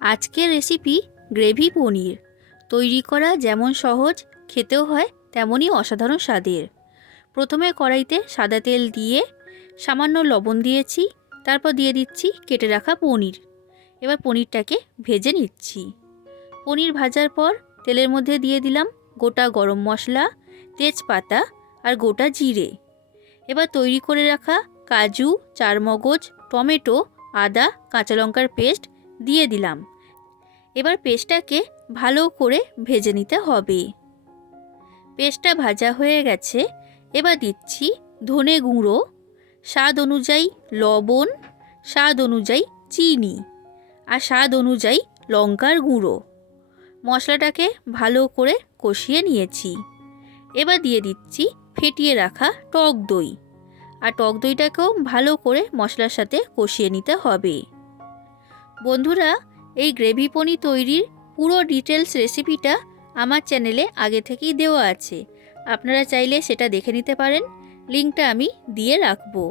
আজকের recipe gravy পনির। তৈরি করা যেমন সহজ, খেতেও হয় তেমনই অসাধারণ স্বাদের। প্রথমে কড়াইতে সাদা তেল দিয়ে সামান্য লবণ দিয়েছি, তারপর দিয়ে দিচ্ছি কেটে রাখা পনির। এবার পনিরটাকে ভেজে নিচ্ছি। পনির ভাজার পর তেলের মধ্যে দিয়ে দিলাম গোটা গরম মশলা, তেজপাতা আর গোটা জিরে। এবার তৈরি করে রাখা কাজু, চারমগজ, টমেটো, আদা, কাঁচা লঙ্কার পেস্ট দিয়ে দিলাম। এবার পেস্টটাকে ভালো করে ভেজে নিতে হবে। পেস্টটা ভাজা হয়ে গেছে। এবার দিচ্ছি ধনে গুঁড়ো, স্বাদ অনুযায়ী লবণ, স্বাদ অনুযায়ী চিনি আর স্বাদ অনুযায়ী লঙ্কার গুঁড়ো। মশলাটাকে ভালো করে কষিয়ে নিয়েছি। এবার দিয়ে দিচ্ছি ফেটিয়ে রাখা টক দই, আর টক দইটাকেও ভালো করে মশলার সাথে কষিয়ে নিতে হবে। বন্ধুরা, এই গ্রেভি পনির তৈরির পুরো ডিটেলস রেসিপিটা আমার চ্যানেলে আগে থেকেই দেওয়া আছে, আপনারা চাইলে সেটা দেখে নিতে পারেন। লিঙ্কটা আমি দিয়ে রাখবো।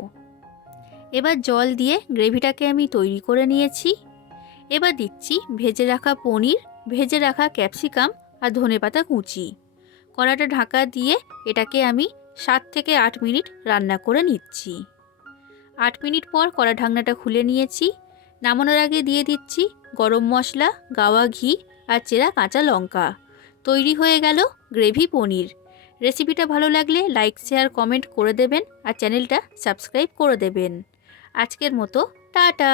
এবার জল দিয়ে গ্রেভিটাকে আমি তৈরি করে নিয়েছি। এবার দিচ্ছি ভেজে রাখা পনির, ভেজে রাখা ক্যাপসিকাম আর ধনেপাতা কুচি। কড়াটা ঢাকা দিয়ে এটাকে আমি 7 থেকে 8 মিনিট রান্না করে নিচ্ছি। 8 মিনিট পর কড়া ঢাকনাটা খুলে নিয়েছি। নামানোর আগে দিয়ে দিচ্ছি গরম মশলা, গাওয়া ঘি আর চেরা কাঁচা লঙ্কা। তৈরি হয়ে গেল গ্রেভি পনির। রেসিপিটা ভালো লাগলে লাইক, শেয়ার, কমেন্ট করে দেবেন আর চ্যানেলটা সাবস্ক্রাইব করে দেবেন। আজকের মতো টাটা।